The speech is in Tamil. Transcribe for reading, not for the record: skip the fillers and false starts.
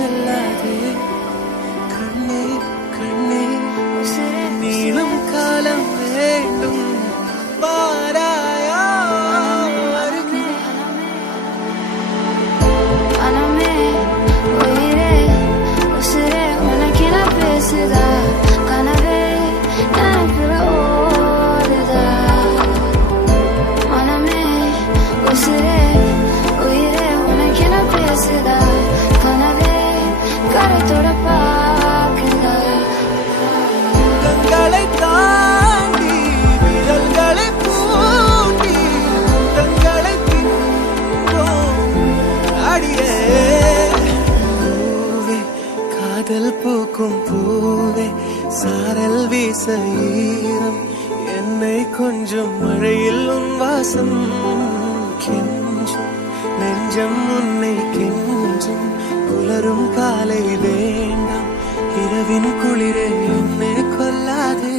செல்லாதே கண்ணே கண்ணே நீளும் காலம் வேண்டும் வாராயா அருகே மனமே உயிரே உசிரே உனக்கென பேசுதா கனவே நினைப்புல ஓடுதா மனமே உசிரே உயிரே உனக்கென பேசுதா கனவே கரைத்தோட பார்க்குதா கண்களை தாண்டி விரல்களை பூட்டி தங்களை தின்போம் அடியே பூவே காதல் பூக்கும் பூவே சாரல் வீச ஈரம் என்னை கொஞ்சம் மழையில் உன் வாசம் கெஞ்சும் நெஞ்சம் உன்னை கெஞ்சும் புலரும் காலை வேண்டாம் இரவின் குளிரே என்னை கொல்லாதே